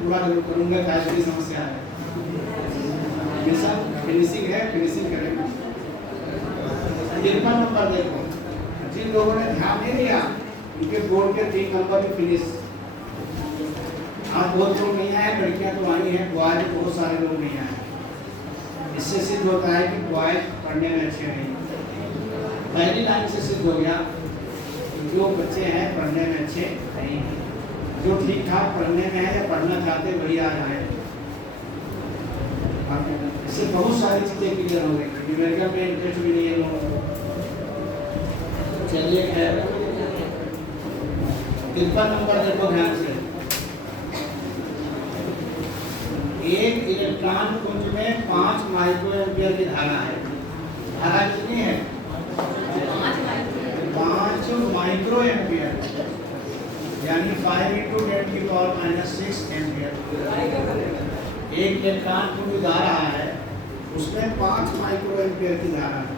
पूरा जरूर करूँगा, चाहे कोई समस्या है। फिनिशिंग है, फिनिशिंग करेंगे। 53 नंबर देखो, जिन लोगों ने ध्यान नहीं दिया उनके बोर्ड के 3 नंबर की फिनिश। आज बहुत लोग नहीं आए, लड़कियां तो आई हैं, बॉयज बहुत सारे लोग नहीं आए। इससे सिद्ध होता है कि बॉयज पढ़ने में अच्छे नहीं। पहली लाइन से सिद्ध हो गया कि जो बच्चे हैं पढ़ने में अच्छे नहीं, जो ठीक ठाक पढ़ने में है या पढ़ना चाहते वही आ जाए। इससे बहुत सारी चीजें क्लियर हो गई। न्यूमेरिकल में इंटरेस्ट भी नहीं है लोगों को। चलिए खैर, 53 नंबर देखो ध्यान से। एक इलेक्ट्रॉन पुंज में 5 माइक्रो एम्पियर की धारा है। धारा कितनी है? 5 माइक्रो एम्पियर, यानी 5 × 10⁻⁻6 एम्पियर। एक इलेक्ट्रॉन पुंज जा रहा है, उसमें 5 माइक्रो एम्पियर की धारा है।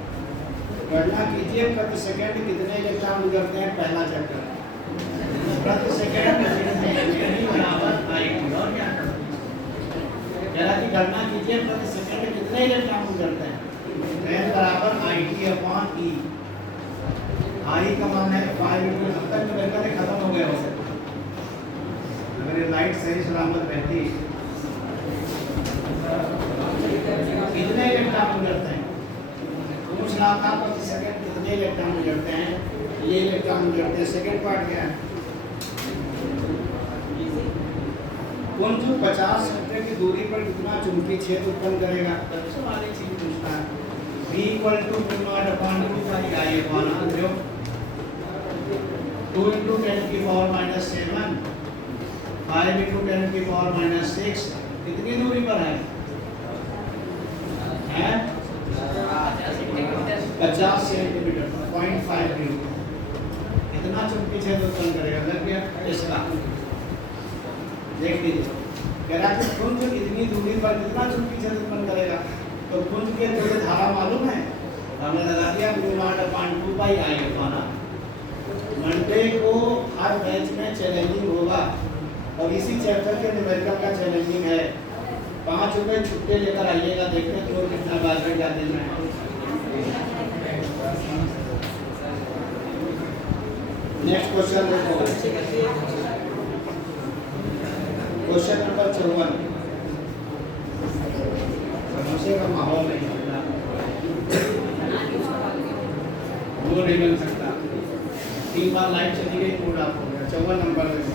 गणना कीजिए प्रति सेकंड कितने इलेक्ट्रॉन गुजरते हैं। पहला चक्कर प्रति सेकंड बराबर IT। और क्या जरा की गणना कीजिए प्रति सेकंड कितने इलेक्ट्रॉन गुजरते हैं। n बराबर IT/E। I का मान है 5 × अब तक न्यूमेरिकल खत्म हो गया हो सकता अगर ये लाइट सही सलामत रहती। कितने इलेक्ट्रॉन गुजरते हैं पूछ रहा था, प्रति सेकंड कितने इलेक्ट्रॉन गुजरते हैं। ये इलेक्ट्रॉन गुजरते हैं। सेकंड पार्ट क्या है? पुंज 50 सेंटीमीटर की दूरी पर कितना चुंबकीय क्षेत्र उत्पन्न करेगा। सवाल एक चीज पूछता है, V = 2 × 10⁻⁻7 5 × 10⁻⁻6 कितनी दूरी पर है? 50 सेंटीमीटर, 0.5 इतना चुंबकीय क्षेत्र उत्पन्न करेगा। लग गया इसका। देख लीजिए, कह रहा है पुंज इतनी दूरी पर कितना चुंबकीय क्षेत्र उत्पन्न करेगा। तो पुंज के अंदर धारा मालूम है, हमने लगा दिया μ02πI/। मंडे को हर बैच में चैलेंजिंग होगा और इसी चैप्टर के न्यूमेरिकल का चैलेंजिंग है। 5 रुपए छुट्टे लेकर आइएगा, देखते हैं तो कितना बाजार जाते हैं। नेक्स्ट क्वेश्चन देखो, क्वेश्चन नंबर 54। समस्या का माहौल नहीं है, वो नहीं बन सकता। 3 बार लाइट चली गई, मूड ऑफ हो गया। 54 नंबर देखो।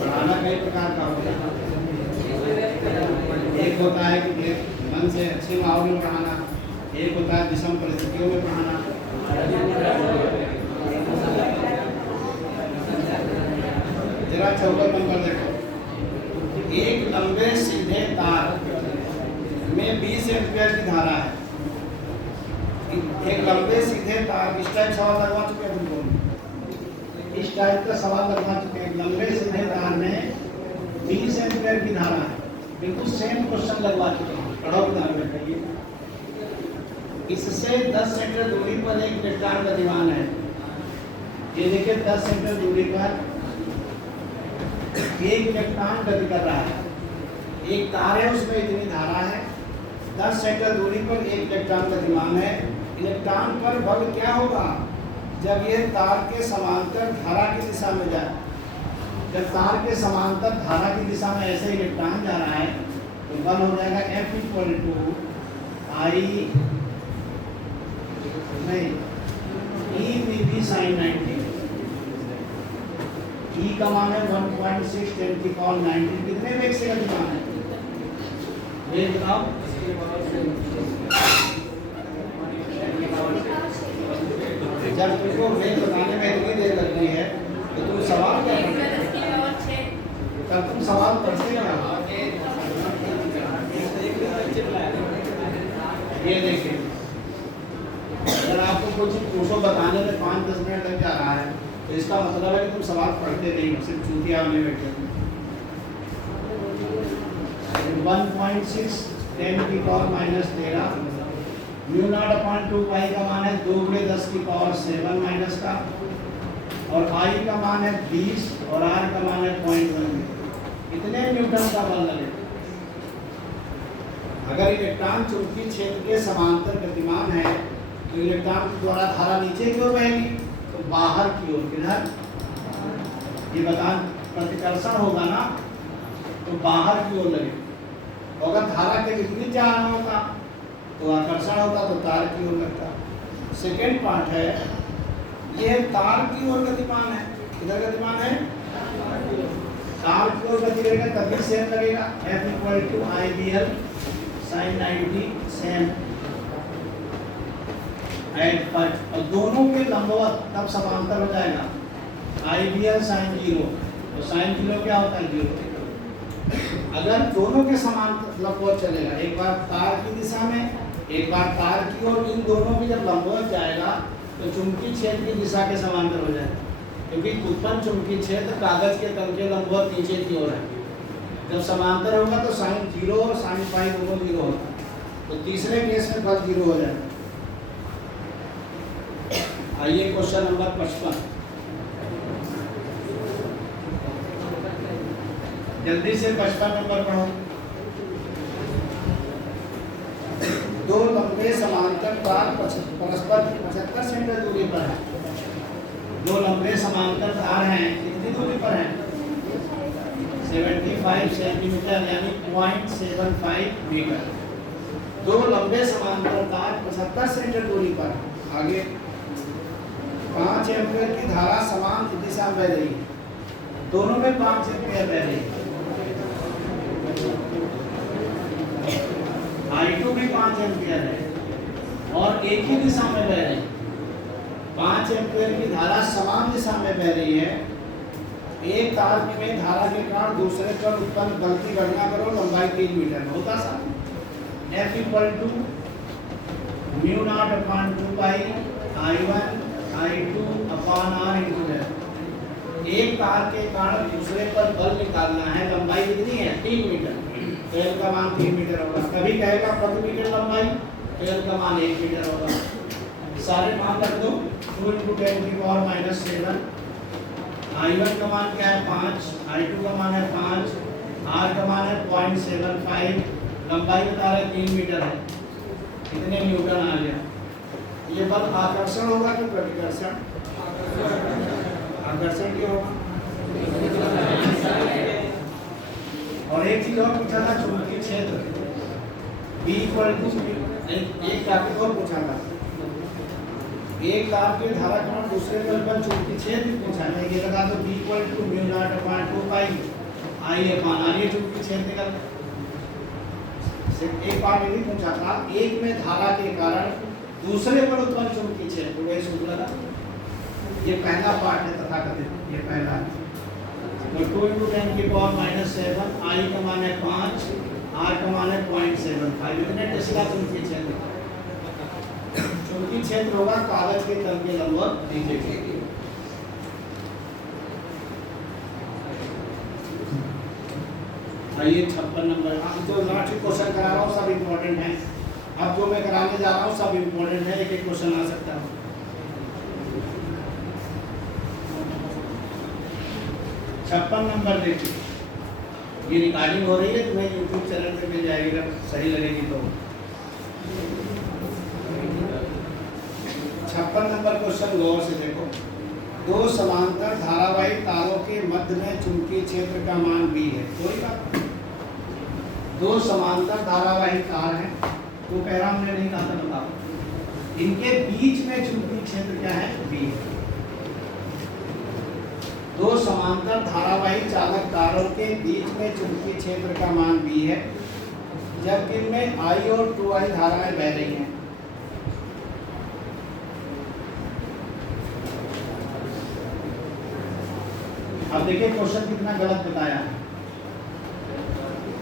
पढ़ाना कई प्रकार का होता है। एक होता है कि मन से अच्छे माहौल में पढ़ाना, एक होता है विषम परिस्थितियों में पढ़ाना। जरा 54 नंबर देखो। एक लंबे सीधे तार में 20 एम्पियर की धारा है। एक लंबे सीधे तार, इस टाइप सवाल लगवा चुके हैं तुमको, इस टाइप का सवाल लगवा चुके हैं। लंबे सीधे तार में 20 एम्पियर की धारा है, बिल्कुल सेम क्वेश्चन लगवा चुके हैं। पढ़ो ध्यान रखिए। इससे 10 सेंटीमीटर दूरी पर एक इलेक्ट्रॉन गतिमान है। ये देखिए 10 सेंटीमीटर दूरी पर एक इलेक्ट्रॉन गति कर रहा है। एक तार है, उसमें इतनी धारा है। 10 सेंटीमीटर दूरी पर एक इलेक्ट्रॉन गतिमान है। इलेक्ट्रॉन पर बल क्या होगा जब ये तार के समांतर धारा की दिशा में जाए। जब तार के समांतर धारा की दिशा में ऐसे इलेक्ट्रॉन जा रहा है तो बल हो जाएगा F = I नहीं EV sin 90। E का मान है 1.6 × 10⁻⁹। कितने वेग से गतिमान है? वेग बताओ। जब तुमको वेग बताने में इतनी देर लगती है तो तुम सवाल क्या करते हो? तब तुम सवाल पढ़ते क्या? ये देखिए, अगर आपको कुछ पूछो बताने में 5-10 मिनट लग जा रहा है तो इसका मतलब है कि तुम सवाल पढ़ते नहीं हो, सिर्फ चूतिया होने बैठे। 1.6 10⁻⁻13 μ0/2π का मान है 2 × 10⁻⁷ का। और I का मान है 20 और R का मान है 0.1 मीटर। इतने न्यूटन का बल लगेगा। अगर इलेक्ट्रॉन चुंबकीय क्षेत्र के समांतर गतिमान है तो इलेक्ट्रॉन द्वारा धारा नीचे की ओर बहेगी, तो बाहर की ओर। किधर? ये बता, प्रतिकर्षण होगा ना, तो बाहर की ओर लगेगा। अगर धारा के विपरीत जा रहा होता तो आकर्षण होता, तो तार की ओर लगता। सेकेंड पार्ट है, ये तार की ओर गतिमान है। किधर गतिमान है? तार की ओर गति करेगा तभी सेम लगेगा। F = IBL sin 90 same at पर, और दोनों के लंबवत तब समांतर हो जाएगा। IBL sin 0, तो sin 0 क्या होता है? 0। अगर दोनों के समांतर लंबवत चलेगा, एक बार तार की दिशा में, एक बार तार की ओर, इन दोनों की जब लंबवत जाएगा तो चुंबकीय क्षेत्र की दिशा के समांतर हो जाएगा, क्योंकि उत्पन्न चुंबकीय क्षेत्र कागज के तल के लंबवत नीचे की ओर है। जब समांतर होगा तो sin 0 और sin phi दोनों 0 होगा, तो तीसरे केस में बल 0 हो जाएगा। आइए क्वेश्चन नंबर 55, जल्दी से 55 नंबर पढ़ो। दो लंबे समांतर तार परस्पर 75 सेंटीमीटर दूरी पर है। दो लंबे समांतर तार हैं, कितनी दूरी पर हैं? 75 सेंटीमीटर, यानी 0.75 मीटर। दो लंबे समांतर तार 75 सेंटीमीटर दूरी पर। आगे 5 एम्पीयर की धारा समान दिशा में बह रही है। दोनों में 5 एम्पीयर बह रही है। I2 भी 5 एम्पीयर है और एक ही दिशा में बह रही है। 5 एम्पीयर की धारा समान दिशा में बह रही है। एक तार में धारा के कारण दूसरे पर उत्पन्न बल की गणना करो। लंबाई 3 मीटर में होता सा। F = μ0/2 पाई I1 I2 / R × L। एक तार के कारण दूसरे पर बल निकालना है। लंबाई कितनी है? 3 मीटर। तो L का मान 3 मीटर होगा। कभी कहेगा प्रति मीटर लंबाई, तो L का मान 1 मीटर होगा। सारे मान रख दो। 2 × 10⁻⁷ I1 का मान क्या है? 5, I2 का मान है 5, R का मान है 0.75, लंबाई बता रहे 3 मीटर है। कितने न्यूटन आ गया? ये बल आकर्षण होगा कि प्रतिकर्षण? आकर्षण क्यों होगा? और एक चीज और पूछा था, चुंबकीय क्षेत्र B = एक टॉपिक और पूछा था। एक तार के धारा क्रम दूसरे तल पर चुंबकीय क्षेत्र पूछा है। ये लगा दो B = μ0/2 पाई I/R। ये चुंबकीय क्षेत्र निकल। एक बार ये भी पूछा था, एक में धारा के कारण दूसरे पर उत्पन्न चुंबकीय क्षेत्र, वही सूत्र लगा। ये पहला पार्ट है तथाकथित, ये पहला है। तो 2 × 10⁻⁷ I का मान है 5, R का मान है 0.75। इतने टेस्ला चुंबकीय क्षेत्र। चुंबकीय क्षेत्र होगा कागज के तल के लंबवत नीचे की। आइए 56 नंबर। अब जो लास्ट क्वेश्चन करा रहा हूँ सब इम्पोर्टेंट है। अब जो मैं कराने जा रहा हूँ सब इम्पोर्टेंट है, एक एक क्वेश्चन आ सकता है। 56 नंबर देखिए। ये रिकॉर्डिंग हो रही है, तुम्हें यूट्यूब चैनल पे मिल जाएगी अगर सही लगेगी तो। 56 नंबर क्वेश्चन गौर से देखो। दो समांतर धारावाही तारों के मध्य में चुंबकीय क्षेत्र का मान B है। कोई बात? दो समांतर धारावाही तार हैं, तो कह रहा हमने नहीं कहा था, बताओ। इनके बीच में चुंबकीय क्षेत्र क्या है? B है। दो समांतर धारावाही चालक तारों के बीच में चुंबकीय क्षेत्र का मान B है, जबकि इनमें I और 2I धाराएं बह रही हैं। अब देखिए क्वेश्चन कितना गलत बताया है।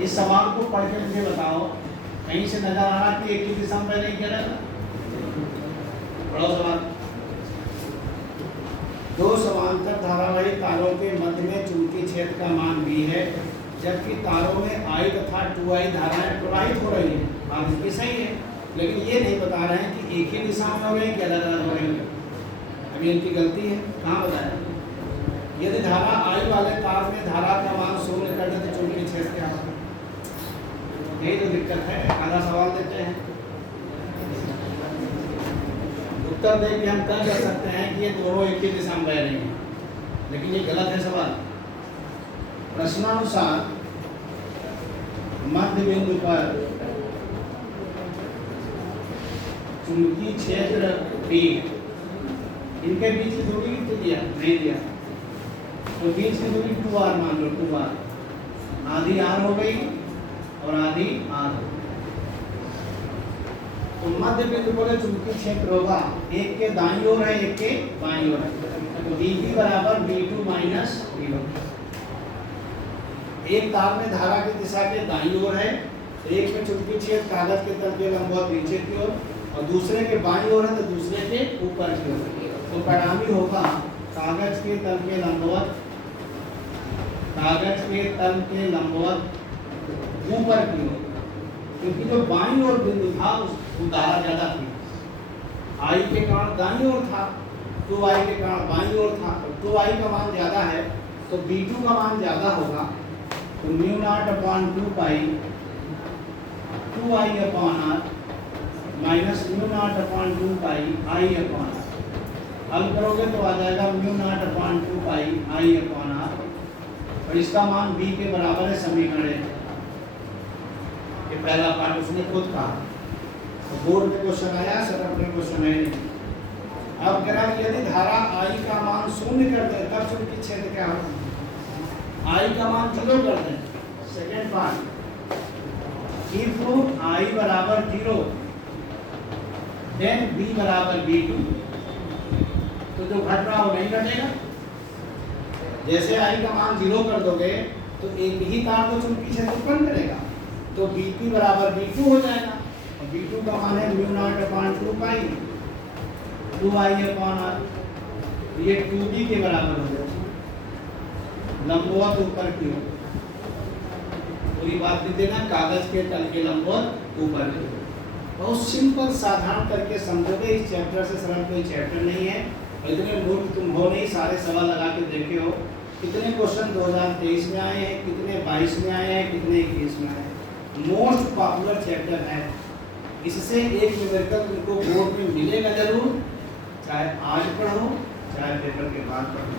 इस सवाल को पढ़ के मुझे बताओ, कहीं से नजर आ रहा कि एक ही दिशा में नहीं किया जाएगा? पढ़ो सवाल। दो समांतर धारावाही तारों के मध्य में चुंबकीय क्षेत्र का मान B है, जबकि तारों में I तथा 2I धाराएं प्रवाहित हो रही हैं। बात इसकी सही है, लेकिन ये नहीं बता रहे हैं कि एक ही दिशा में हो रही है कि अलग अलग हो रही है। अभी इनकी गलती है। कहाँ बताया? यदि धारा I वाले तार में धारा का मान 0 कर दे तो चुंबकीय क्षेत्र क्या होगा? यही तो दिक्कत है। आधा सवाल देते हैं, उत्तर देख के हम कह सकते हैं कि ये दोनों एक ही दिशा में बह रही हैं, लेकिन ये गलत है सवाल। प्रश्नानुसार मध्य बिंदु पर चुंबकीय क्षेत्र P, इनके बीच की दूरी कितनी दिया? नहीं दिया, तो बीच की दूरी 2r मान लो, 2r, आधी r हो गई और आधी r। तो मध्य बिंदु पर चुंबकीय क्षेत्र होगा, एक के दाईं ओर है, एक के बाईं ओर है, तो dP बराबर B2 माइनस B1। एक तार में धारा की दिशा के दाईं ओर है, एक में चुंबकीय क्षेत्र कागज के तल के लंबवत नीचे की ओर और दूसरे के बाईं ओर है तो दूसरे के ऊपर की ओर, तो परिणामी होगा कागज के तल के लंबवत, कागज के तल के लंबवत ऊपर की ओर, क्योंकि जो बाईं ओर बिंदु था वो धारा ज्यादा थी, I के कारण दाईं ओर था, 2I के कारण बाईं ओर था, तो 2I का मान ज्यादा है तो B2 का मान ज्यादा होगा, तो μ0/2 पाई 2I/r माइनस μ0/2 पाई I/r। हल करोगे तो आ जाएगा μ0/2 पाई I/r, और इसका मान B के बराबर है समीकरण। ये पहला पार्ट उसने खुद कहा, तो बोर्ड में क्वेश्चन आया, सेटअप में क्वेश्चन है नहीं। अब कह रहा है यदि धारा I का मान 0 कर दे तब चुंबकीय क्षेत्र क्या होगा? I का मान 0 कर दें। सेकेंड पार्ट, if I बराबर 0 then B बराबर B2, तो जो घट रहा हो नहीं घटेगा। जैसे I का मान 0 कर दोगे तो एक ही तार तो चुंबकीय क्षेत्र उत्पन्न करेगा, तो BP बराबर B2 हो जाएगा, और B2 का मान है μ0/2 पाई 2I/r, ये 2B के बराबर हो जाएगा, लंबवत ऊपर की ओर। पूरी बात लिख देना, कागज के तल के लंबवत ऊपर की ओर। बहुत सिंपल साधारण करके समझोगे, इस चैप्टर से सरल कोई चैप्टर नहीं है, और इतने मूर्ख तुम हो नहीं, सारे सवाल लगा के देखे हो। कितने क्वेश्चन 2023 में आए हैं, कितने 22 में आए हैं, कितने 21 में आए हैं। मोस्ट पॉपुलर चैप्टर है, इससे एक न्यूमेरिकल तुमको बोर्ड में मिलेगा जरूर, चाहे आज पढ़ो चाहे पेपर के बाद पढ़ो।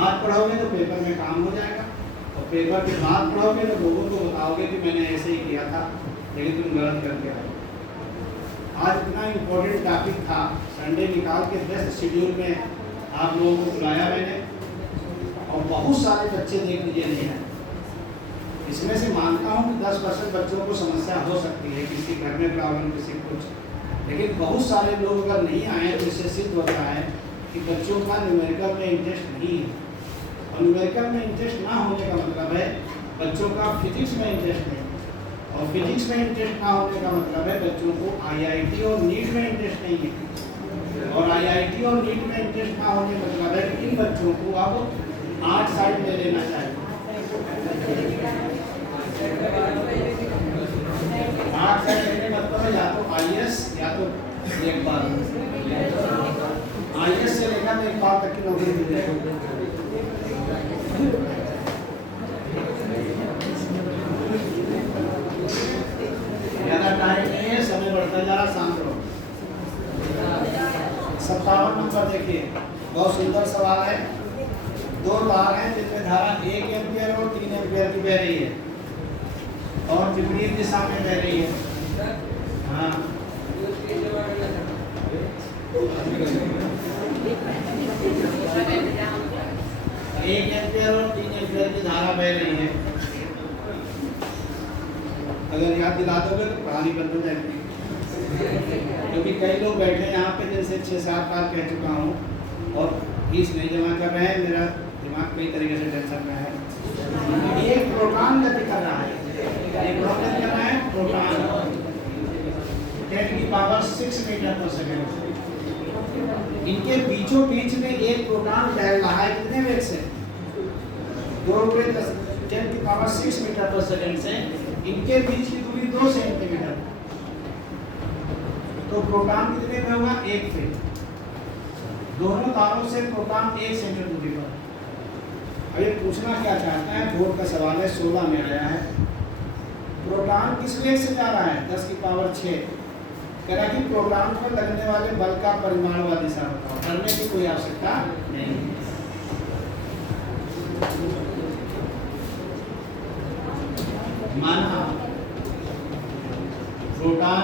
आज पढ़ोगे तो पेपर में काम हो जाएगा, और पेपर के बाद पढ़ोगे तो लोगों को बताओगे कि मैंने ऐसे ही किया था लेकिन तुम गलत करके आए। आज इतना इम्पोर्टेंट टॉपिक था, संडे निकाल के बेस्ट शेड्यूल में आप लोगों को बुलाया मैंने, और बहुत सारे बच्चे देख लीजिए नहीं है। इसमें से मानता हूँ कि 10% बच्चों को समस्या हो सकती है, किसी घर में प्रॉब्लम, किसी कुछ, लेकिन बहुत सारे लोग अगर नहीं आए तो इससे सिद्ध होता है कि बच्चों का न्यूमेरिकल में इंटरेस्ट नहीं है, और न्यूमेरिकल में इंटरेस्ट ना होने का मतलब है बच्चों का फिजिक्स में इंटरेस्ट नहीं, और फिजिक्स में इंटरेस्ट ना होने का मतलब है बच्चों को IIT और नीट में इंटरेस्ट नहीं है, और IIT और नीट में इंटरेस्ट ना होने का मतलब है कि इन बच्चों को अब आर्ट साइड में लेना चाहिए। आर्ट साइड लेने का मतलब है या तो IS या तो एक बार IS से लेकर एक बार तक की नौकरी मिल जाएगी। ज्यादा टाइम नहीं है, समय बढ़ता जा रहा, शांत रहो। 57 नंबर देखिए, बहुत सुंदर सवाल है। दो तार हैं जिनमें धारा 1 एम्पियर और 3 एम्पियर की बह रही है, और विपरीत दिशा में बह रही है। हाँ, 1 एम्पियर और 3 एम्पियर की धारा बह रही है। अगर याद दिला दोगे तो कहानी बंद हो जाएगी, क्योंकि कई लोग बैठे यहाँ पे जिनसे 6-7 बार कह चुका हूँ और फीस नहीं जमा कर रहे हैं। मेरा दिमाग कई तरीके से टेंशन में है। एक प्रोटॉन गति कर रहा है, एक प्रोटॉन कर रहा है, प्रोटॉन 10⁻⁻6 मीटर पर सेकंड। इनके बीचों बीच में एक प्रोटॉन टहल रहा है, कितने वेग से? 10⁻6 मीटर पर सेकंड से। इनके बीच की दूरी 2 सेंटीमीटर, तो प्रोटॉन कितने पे होगा? 1 पे। दोनों तारों से प्रोटॉन 1 सेंटीमीटर दूरी पर। अब ये पूछना क्या चाहता है, बोर्ड का सवाल है, 16 में आया है। प्रोटॉन किस वेग से जा रहा है? 10 की पावर 6। कह रहा कि प्रोटॉन पर लगने वाले बल का परिमाण व दिशा बताओ। करने की कोई आवश्यकता नहीं। माना प्रोटॉन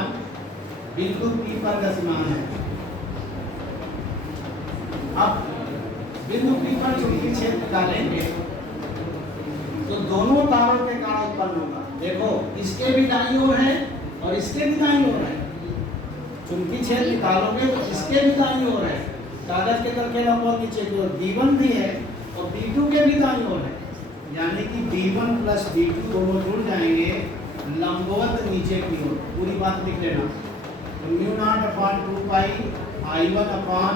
बिंदु P पर गतिमान है। अब बिंदु P पर चुंबकीय क्षेत्र डालेंगे तो दोनों तारों के कारण उत्पन्न होगा। देखो, इसके भी दाईं ओर है और इसके भी दाईं ओर है। चुंबकीय क्षेत्र निकालोगे तो इसके भी दाईं ओर है। कागज के तल के लंबवत नीचे की ओर B1 भी है और B2 के भी दाईं ओर है। यानी कि B1 प्लस B2 दोनों जुड़ जाएंगे लंबवत नीचे की ओर। पूरी बात लिख लेना। तो μ0/2 पाई I1 अपान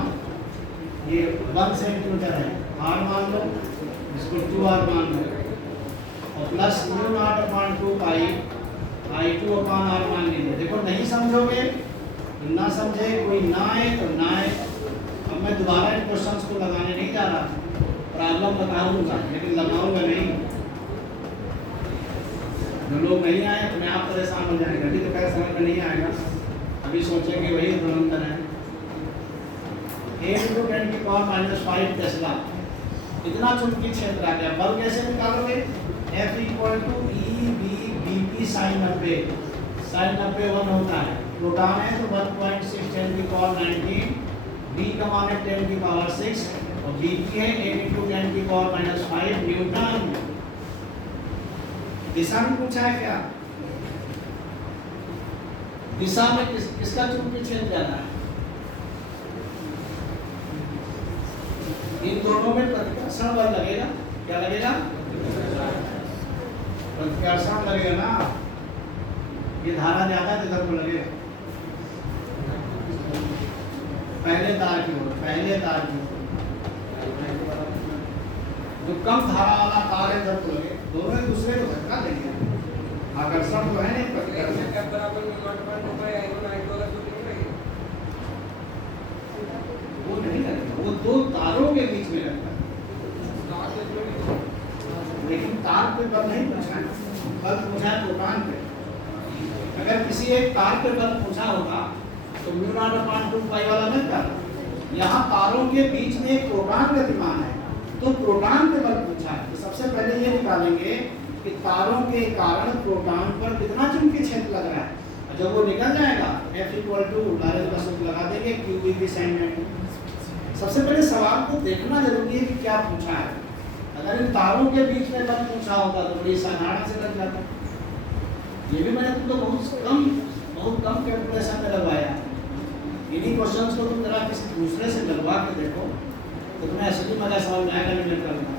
ये 1 सेंटीमीटर है, R मान लो, इसको 2R मान लो, और प्लस μ0/2 पाई I2 अपान R मान लीजिए। देखो, नहीं समझोगे तो ना समझे, कोई ना आए तो ना आए। अब मैं दोबारा इन क्वेश्चंस को लगाने नहीं जा रहा, प्रॉब्लम बताऊंगा लेकिन लगाऊंगा नहीं। जो लोग नहीं आए अपने आप परेशान हो जाएंगे, अभी तो कैसे समझ में नहीं आएगा, अभी सोचेंगे वही गुणनफल है। 8 × 10⁻⁵ टेस्ला इतना चुंबकीय क्षेत्र आ गया। बल कैसे निकालोगे? F = EB/BP sin 90। sin 90 1 होता है। प्रोटॉन है तो 1.6 10⁻19, B का मान है 10⁻6 और BP है 8 × 10⁻⁵ न्यूटन। दिशा में पूछा है क्या? दिशा में किसका चुंबकीय क्षेत्र ज्यादा है? इन दोनों में प्रतिकर्षण बल लगेगा। क्या लगेगा? प्रतिकर्षण लगेगा ना। ये धारा ज्यादा है तो इधर को लगेगा, पहले तार की ओर, पहले तार की ओर। जो कम धारा वाला तार है इधर को लगे, दोनों एक दूसरे को धक्का देंगे। आकर्षण तो है नहीं, प्रतिकर्षण वो नहीं लगेगा, वो दो तारों के बीच में लगता है। लेकिन तार पे बल नहीं पूछा है, बल पूछा है प्रोटॉन पे। अगर किसी एक तार पे बल पूछा होता तो μ0/2 पाई वाला नहीं था। यहाँ तारों के बीच में एक प्रोटॉन गतिमान है तो प्रोटॉन पे बल पूछा है। तो सबसे पहले ये निकालेंगे कि तारों के कारण प्रोटॉन पर कितना चुंबकीय क्षेत्र लग रहा है। जब वो निकल जाएगा F = डायरेक्ट का सूत्र लगा देंगे QEB sin 90। सबसे पहले सवाल को देखना जरूरी है कि क्या पूछा है। अगर इन तारों के बीच में बल पूछा होता तो बड़ी साधारण से लग जाता। ये भी मैंने तुमको बहुत कम कैलकुलेशन में लगवाया। इन्हीं क्वेश्चंस को तुम जरा किसी दूसरे से लगवा के देखो तो तुम्हें असली मजा समझ में आएगा। नहीं करना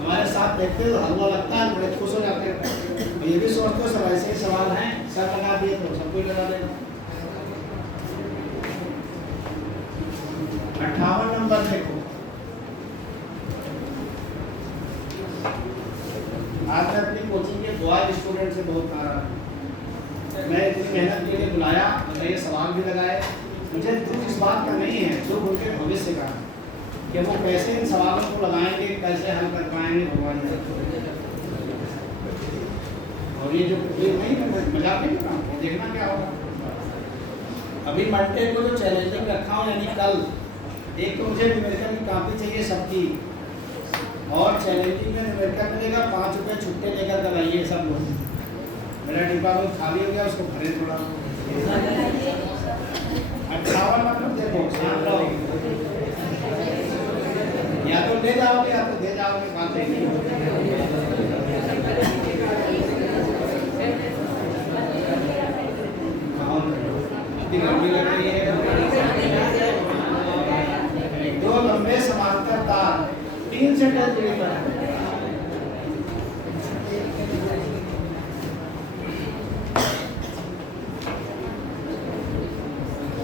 हमारे साथ देखते हो हल्ला लगता है, बड़े खुश हो जाते हैं। ये भी सोचते हो सब ऐसे ही सवाल हैं, सर लगा दिए तो सबको लगा देगा। 58 नंबर देखो। आज मैं अपनी कोचिंग के बॉय स्टूडेंट से बहुत आ रहा हूँ। मैं इतनी मेहनत के लिए बुलाया, मैंने ये सवाल भी लगाए। मुझे दुख इस बात का नहीं है, दुख उनके भविष्य का कि वो कैसे इन सवालों को लगाएंगे, कैसे हल कर पाएंगे भगवान जाने। और ये जो नहीं मजाक नहीं कर रहा हूँ, देखना क्या होगा। अभी मंडे को जो चैलेंजिंग रखा हूँ, यानी कल, एक तो मुझे न्यूमेरिकल की कॉपी चाहिए सबकी, और चैलेंजिंग में न्यूमेरिकल मिलेगा 5 रुपये छुट्टे लेकर कर आइए सब लोग। मेरा डिब्बा बहुत खाली हो गया, उसको भरे थोड़ा। 58 नंबर देखो, शांत रहो। या तो ले जाओगे या तो दे जाओगे, बात नहीं। इतनी गर्मी लग रही है। दो लंबे समांतर तार 3 सेंटीमीटर दूरी पर है।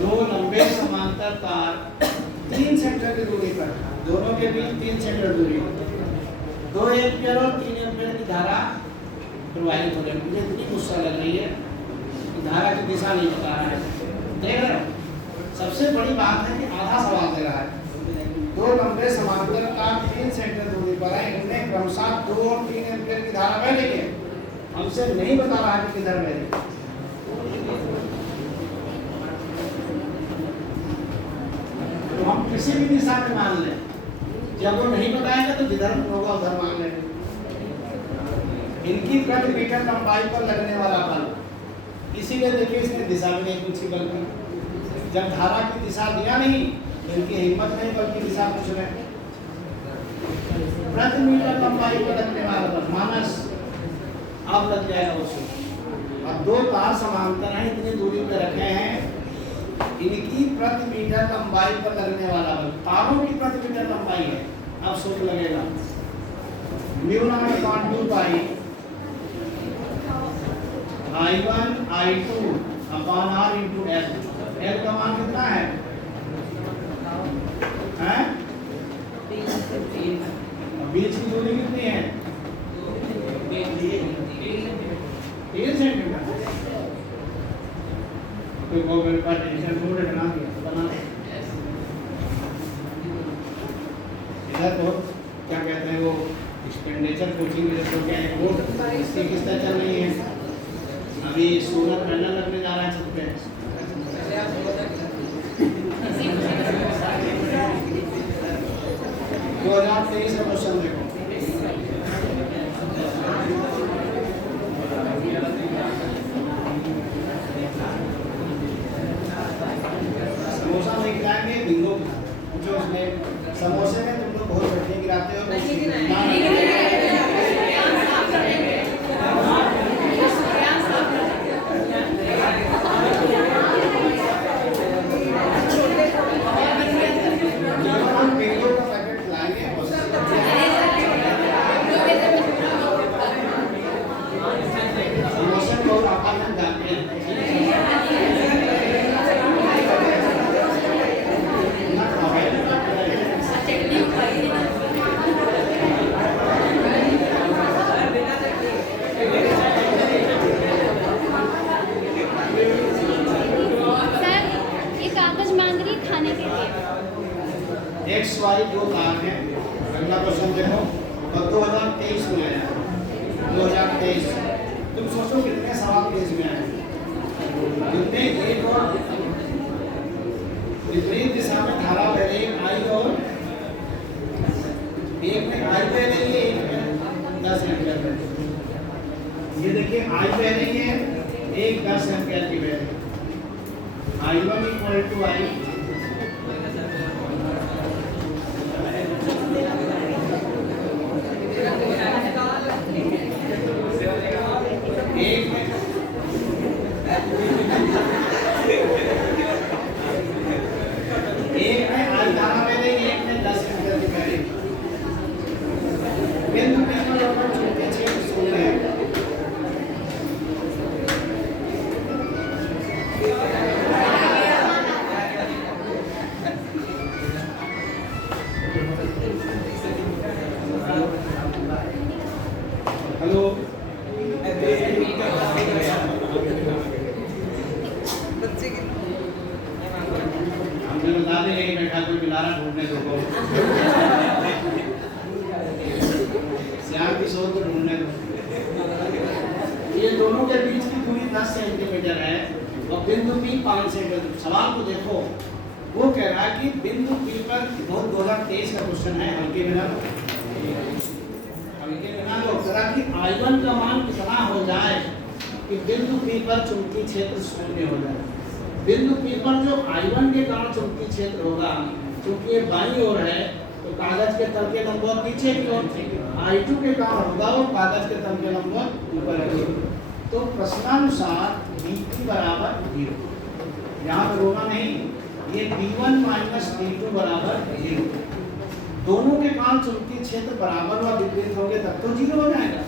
दो लंबे समांतर तार 3 सेंटीमीटर की दूरी पर, दोनों के बीच 3 सेंटीमीटर दूरी, 2 एम्पीयर और 3 एम्पीयर की धारा प्रवाहित हो रही है। मुझे इतनी गुस्सा लग रही है कि धारा की दिशा नहीं बता रहा है। देख रहे हो, सबसे बड़ी बात है कि आधा सवाल दे रहा है। दो लंबे समांतर काट 3 सेंटीमीटर दूरी पर है, इनमें क्रमशः 2 और 3 एम्पीयर की धारा बह रही है। हमसे नहीं बता रहा है कि किधर बह रही है। तो हम किसी भी दिशा में मान लें, जब वो नहीं बताएगा तो जिधर होगा उधर मान लेंगे। इनकी प्रति मीटर लंबाई पर लगने वाला बल, इसीलिए देखिए इसने दिशा भी नहीं पूछी, बल्कि जब धारा की दिशा दिया नहीं, इनकी हिम्मत नहीं बल्कि दिशा पूछ रहे। प्रति मीटर लंबाई पर लगने वाला बल माइनस, अब लग जाएगा उसको। अब दो तार समांतर हैं, इतनी दूरी पे रखे हैं, इनकी प्रति मीटर लंबाई पर लगने वाला बल, तारों की प्रति मीटर लंबाई है। अब सूत्र लगेगा μ0/2 पाई I1 I2 upon R into L। L का मान कितना है? बीच की दूरी कितनी है? 3 सेंटीमीटर। कोई वो मेरे पास टेंशन बोर्ड बना दिया, बना दे। इधर तो क्या कहते हैं वो एक्सपेंडिचर कोचिंग में तो क्या है वो इसकी किस्ता चल रही है। अभी सोलर पैनल लगने जा रहा है छत पे। 2023 का क्वेश्चन देखो। समोसा नहीं खिलाएंगे, बिंगो पूछो उसमें। समोसे में तुम लोग बहुत चटनी गिराते हो। XY दो तार हैं। अगला क्वेश्चन देखो, और 2023 में आया। 2023 तुम सोचो कितने सवाल पेज में आए, कितने एक और विपरीत दिशा में धारा बह रही है I और एक में I बह रही है, एक में 10 एम्पीयर बह रही है। ये देखिए I बह रही है, एक 10 एम्पीयर की बह रही है। I1 equal to I hello हमने बता दें लेकिन बैठा कोई बिलारा ढूंढने दो श्याम किशोर को ढूंढने दो। ये दोनों के बीच की दूरी 10 सेंटीमीटर है और बिंदु P 5 सेंटीमीटर। सवाल को देखो, वो कह रहा है कि बिंदु P पर बहुत 2023 का क्वेश्चन है, हल्के बिना करा कि I1 का मान कितना हो जाए कि बिंदु P पर चुंबकीय क्षेत्र शून्य हो जाए। बिंदु P पर जो I1 के कारण चुंबकीय क्षेत्र होगा, क्योंकि ये बाईं ओर है तो कागज के तल के लंबवत पीछे की ओर, I2 के कारण होगा और कागज के तल के लंबवत ऊपर की ओर। तो प्रश्नानुसार B3 बराबर 0। यहाँ पर रोना नहीं, ये B1 माइनस B2 बराबर 0। दोनों के कारण चुंबकीय क्षेत्र बराबर व विपरीत होंगे तब तो 0 हो जाएगा।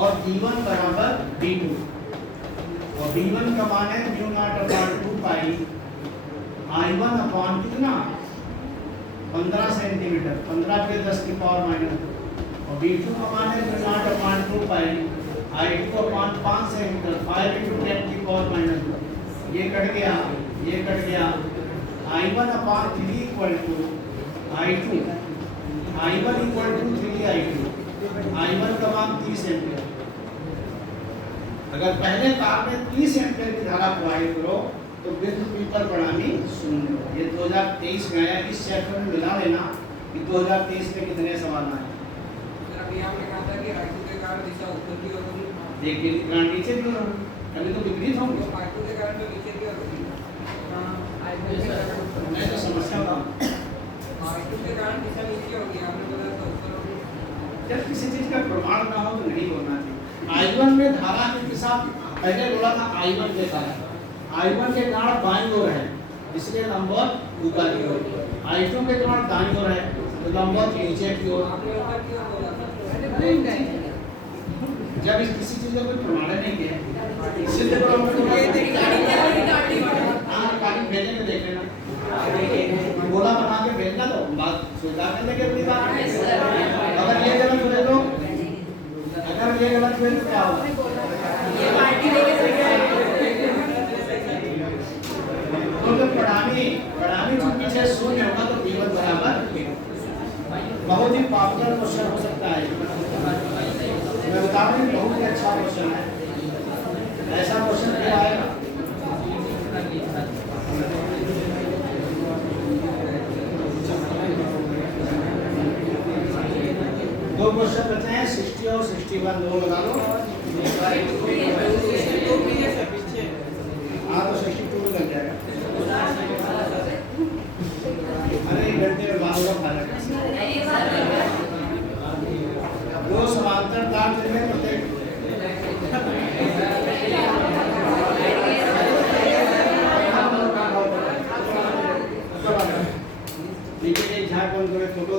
और B1 बराबर B2 और B1 का मान है μ0/2 पाई I1 अपॉन कितना 15 सेंटीमीटर, 15 पे 10 की पावर माइनस। और B2 का मान है μ0/2 पाई I2 अपॉन 5 सेंटीमीटर, 5 × 10 की पावर माइनस। ये कट गया, ये कट गया। I1 upon 3 equal to I2 I1 equal to 3I2 I1 का मान 30 एम्पीयर। अगर पहले तार में 30 एम्पीयर की धारा प्रवाहित करो तो बिंदु P पर परिणामी शून्य। ये 2023 में आया, इस चैप्टर में मिला लेना कि 2023 में कितने सवाल आए। अभी आपने कहा था कि I2 के कारण दिशा उत्तर की ओर होगी, देखिए कितना नीचे की ओर, कभी तो विपरीत होंगे। तो I2 के कारण तो नीचे की ओर होगी। हाँ, I2 के कारण मैं तो समस्या का I2 के कारण दिशा नीचे होगी, आपने बोला तो उत्तर होगी। जब किसी चीज का प्रमाण ना हो तो नहीं बोलना चाहिए। I1 में धारा की दिशा पहले बोला था I1 के कारण, I1 के कारण बाईं ओर है इसलिए लंबवत ऊपर की ओर, I2 के कारण दाईं ओर है तो लंबवत नीचे की ओर। आपने ऊपर की ओर बोला था। जब इस किसी चीज का कोई प्रमाण नहीं है इसलिए रिकॉर्डिंग भेजेंगे देख लेना, बोला बना के भेजना तो बात स्वीकार करने के अपनी बात। अगर ये गलत हुए तो क्या होगा? तो जब परिणामी चूंकि से शून्य होगा तो V1 बराबर बहुत ही पॉपुलर क्वेश्चन हो सकता है। मैं बता रहा हूँ बहुत ही अच्छा क्वेश्चन है, ऐसा क्वेश्चन क्या आएगा। दो क्वेश्चन बचे हैं, 60 और 61 दो लगा लो। हाँ तो 62 में लग जाएगा। अरे 1 घंटे में बाद होगा फर्क। दो समांतर तार जिनमें प्रत्येक झाड़ बंद करे फोटो